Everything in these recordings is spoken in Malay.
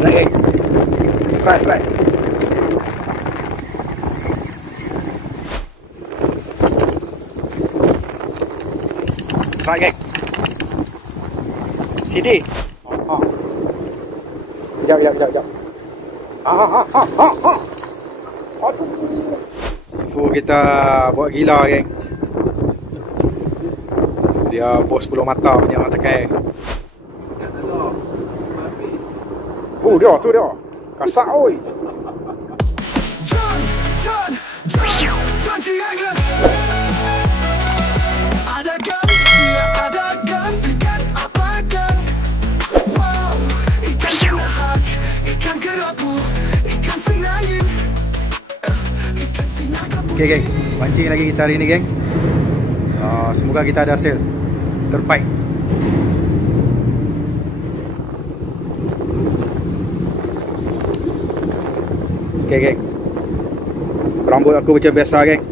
Naik. Strike. Strike, geng. Sini. Sekejap. Aduh. Sifu kita buat gila, geng. Dia bos bulu mata punya mata kai. Oh, dia. Kasak oi. Okay, geng, pancing lagi kita hari ni, geng. Semoga kita ada hasil terbaik. Okay, geng, rambut aku macam biasa, geng.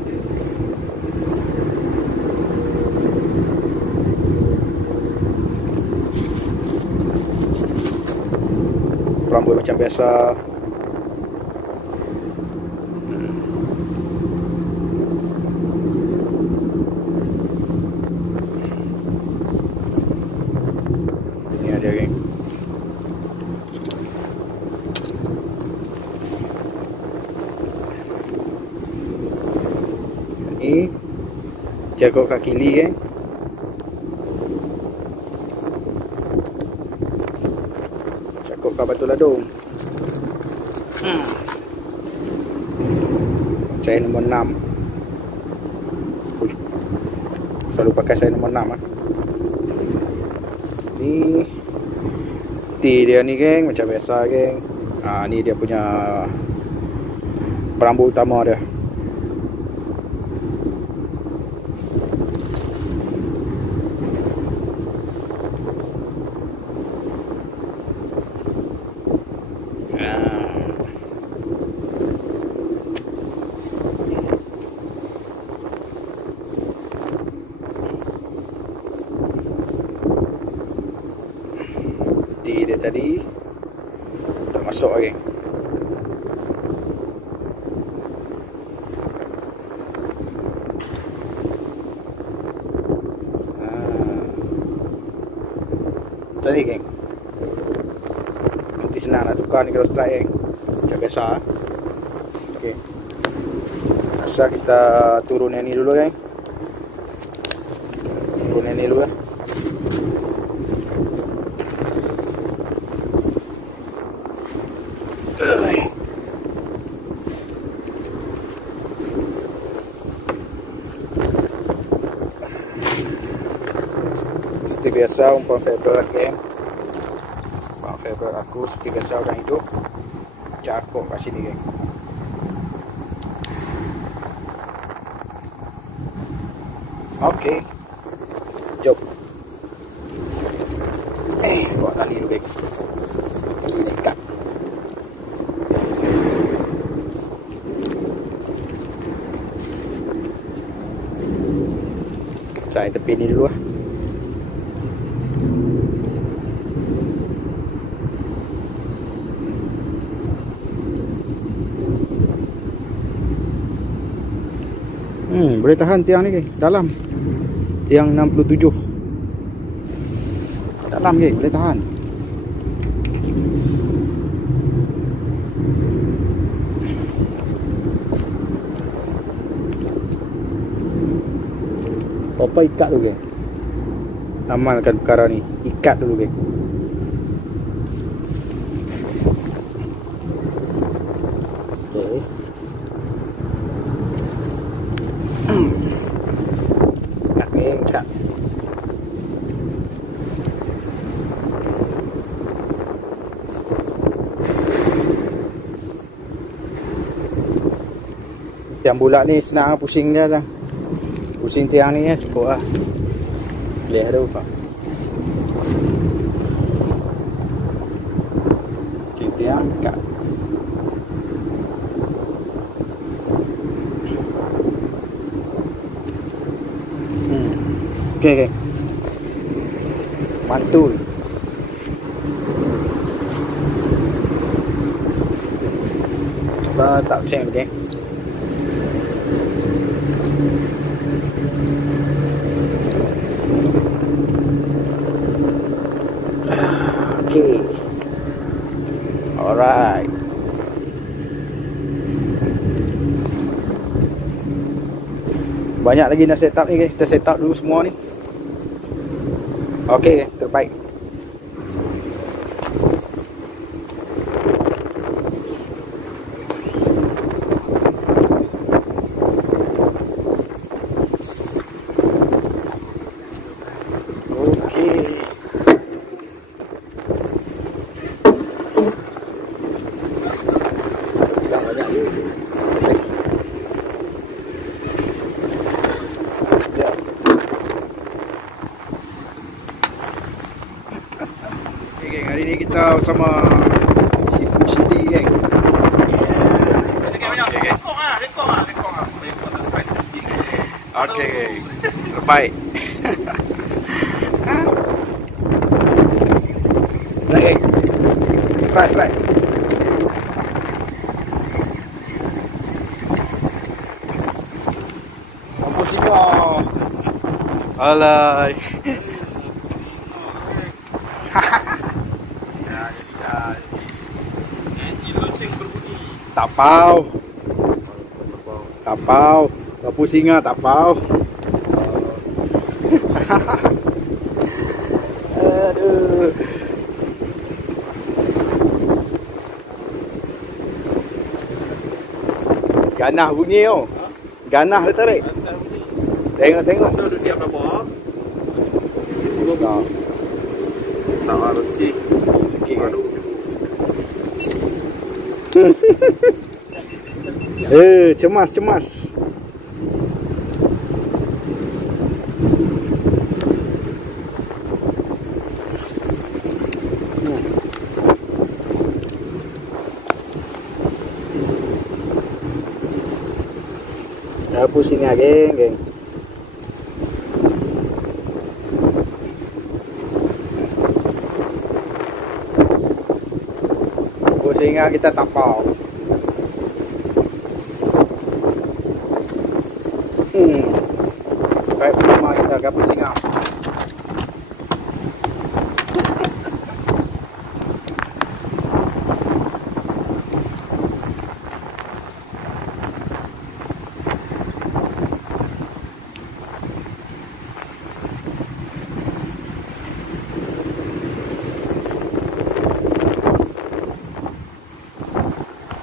Rambut macam biasa. Dia, geng. Ni jago kat kili, geng. Jago kat batu ladung. Saya nombor 6. Selalu pakai saya nombor 6 lah. Ni dia ni, geng, macam biasa, geng. Ni dia punya perambut utama dia. Dia tadi tak masuk lagi. Tadi, geng, nanti senang nak tukar ni kalau strike, geng. Macam biasa. Okay, asal kita turun yang ni dulu, geng. Turun yang ni dulu, kan. Seperti biasa, umpan faber, geng. Umpan faber aku seperti biasa orang hidup. Cakok kat sini, geng. Okey, jom. Buat tali dulu, geng. Tali dekat. Saya tepi ni dulu lah. Boleh tahan tiang ni, geng. Dalam tiang 67. Dalam, geng, boleh tahan. Apa ikat tu, geng? Amalkan perkara ni. Ikat dulu, geng. Okey. Ikat, geng, ikat. Tiang bulat ni senang pusing dia dah. Pusing tiang ni ya, cukup lah. Boleh ada apa. Okay, tiang kat. Okay. Mantul. tak pusing lagi. Okay. Alright. Banyak lagi nak set up ni, kita set up dulu semua ni. Okay, terbaik. Geng, hari ni kita bersama Seafood City, geng. Okey, geng. Terbaik. Baik, geng. Strike. Lampu singa. Alai. Tapau. Lampu singa tapau. Aduh. Ganah bunyi oh. Ganah dia tarik. Tengok. Duduk diam berapa? Tak. Tak harus cik. Okey. Cemas. Dah pusing lah, geng. Pusing lah, kita tapau. Baik pertama kita agak pusing lah.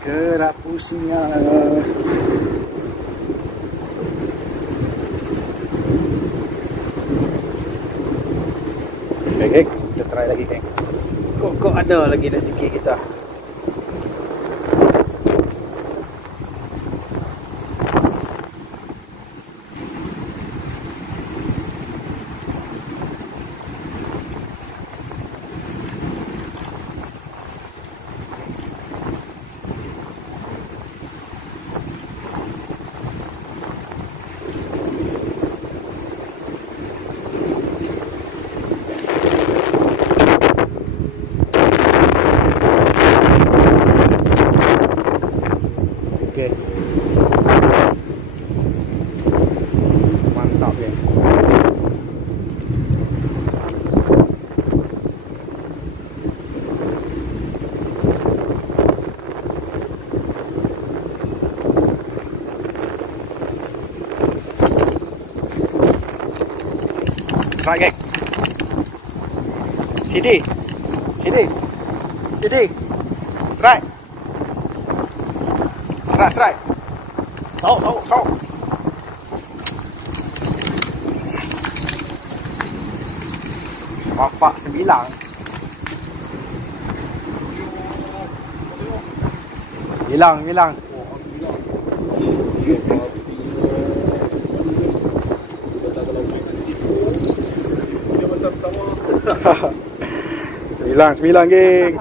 Gerak pusingnya. Okay, kita try lagi, geng. Kok ada lagi rezeki kita. Okay. Mantap, geng. Try, geng. Sini. Strike. Sok. Bapak 9. Hilang. Sembilan, geng.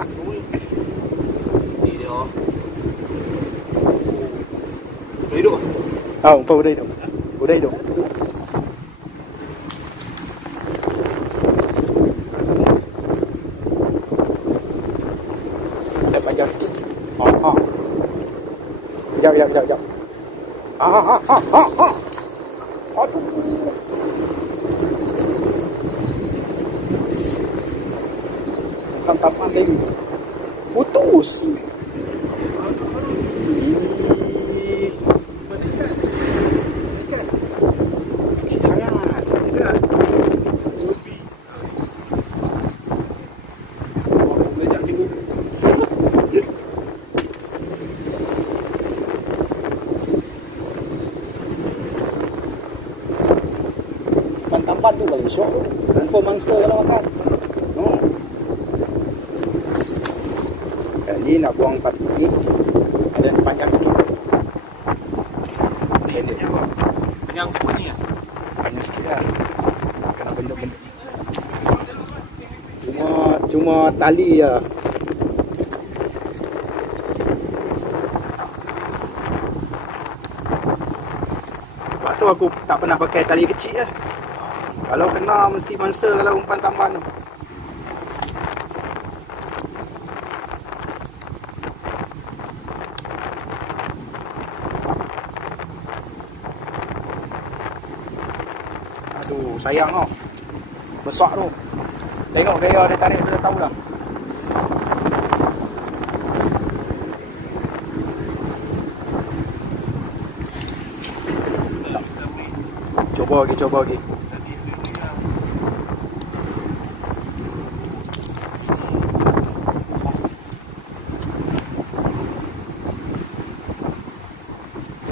Umpah udah hidup. Panjang sikit. Kejap. Aduh. Tampakan baby. Putus. Kecil sangat. Tampan tu paling syok tu. Confirm monster kalau makan. Kali ni nak buang pati ni. Ada panjang sikit. Pendeknya apa? Panjang pun ni lah. Panjang sikit lah. Kena benda-benda. Cuma tali je. Sebab tu aku tak pernah pakai tali kecil lah. Kalau kena mesti monster kalau umpan tamban tu. Aduh, sayang tau. Besar tu. Tengok gaya dia tarik dia dah tahu dah. Coba lagi.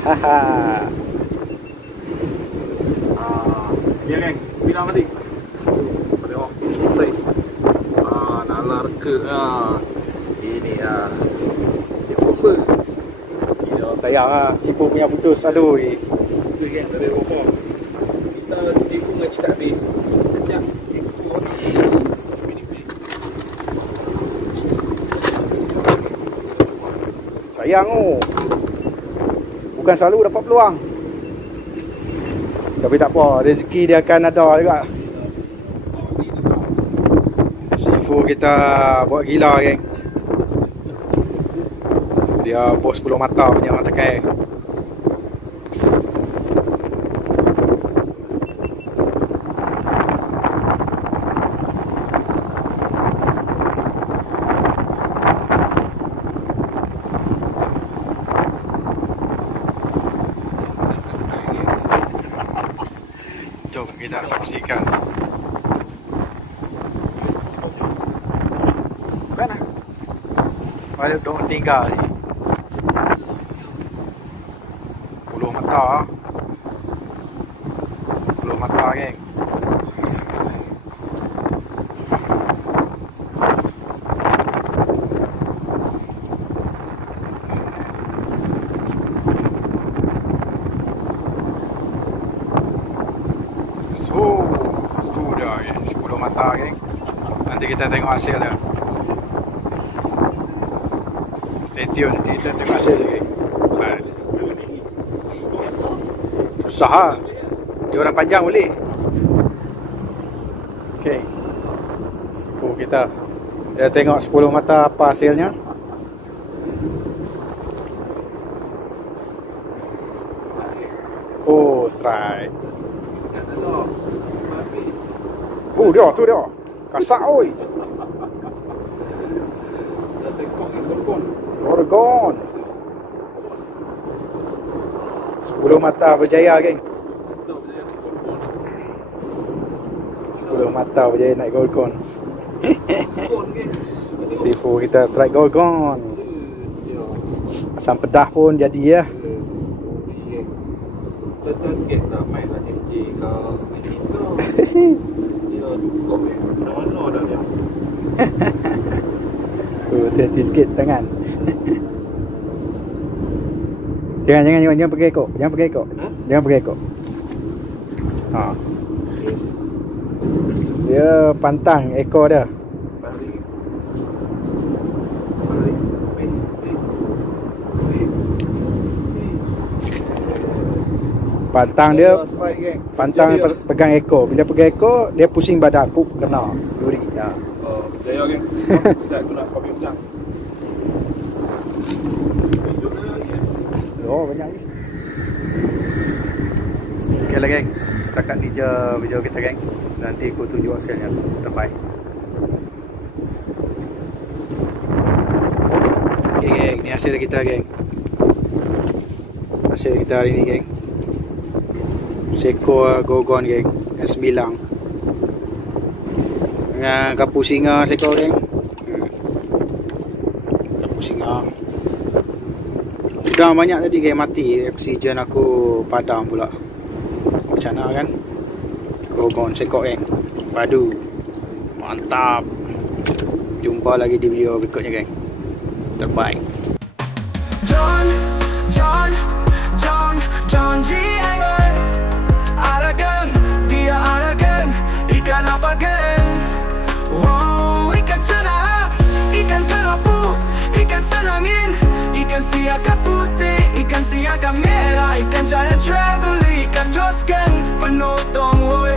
Haha. Ya geng, bila mati. Tengok, size. Nalar ke ini deformer. Gila, sayang lah. Siput punya putus. Aduh. Itu geng, dari rokok. Kita tipu ngaji tak habis. Sekejap, ekor ni. Sayang tu. Bukan selalu dapat peluang. Tapi tak apa, rezeki dia akan ada juga. Sifu kita buat gila geng. Dia bos 10 mata punya mata kai. Jom kita saksikan. Bukan lah. Balik 23 ni. 10 mata. 10 mata geng. Tu dia geng. 10 mata geng. Nanti kita tengok hasil dia. Stay tune, nanti kita tengok hasil dia geng. Susah lah. Dia orang panjang boleh. Okay. Sipu kita. Dia tengok 10 mata apa hasilnya. Oh, strike. Oh, dia, tu dia. Kasak oi. Gorgon. 10 mata berjaya geng. 10 mata berjaya naik gorgon. Sifu kita strike gorgon. Asam pedah pun jadi ya. Tertarget dah main lah MJ kau sendiri tu. Dia cukup mana dah dia. Hati-hati sikit tangan. Jangan pakai ekor. Jangan pakai ekor. Jangan pakai ekor. Ha. Dia pantang ekor dia. Pantang dia, pantang pegang ekor. Bila pegang ekor, dia pusing badan. Pup, kena. Duri. Ya. Oh, jaya geng. Tak aku nak kopi udang. Oh, banyak ni. Okay lah geng, setakat ni je video kita geng. Nanti aku tunjuk hasilnya terbaik. Okay geng, ni hasil kita geng. Hasil kita hari ni geng. Seekor gorgon geng, S9 dengan kapu singa seekor geng. Kapu singa sudah banyak tadi geng, mati. Oksigen aku padam pula. Macam mana kan? Gorgon seekor geng, padu mantap. Jumpa lagi di video berikutnya geng. Terbaik. John G. Angler Aragan, dia Aragan, ikan apa geng? Wow, ikan cana, ikan kerapu, ikan senangin, ikan siaka putih, ikan siaka merah, ikan giant travel, ikan joskan, penuh tong woi.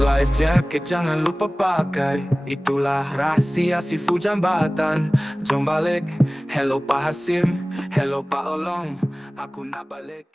Life jacket jangan lupa pakai, itulah rahasia sifu jambatan. Jom balik, hello Pak Hasim, hello Pak Olong, aku nak balik.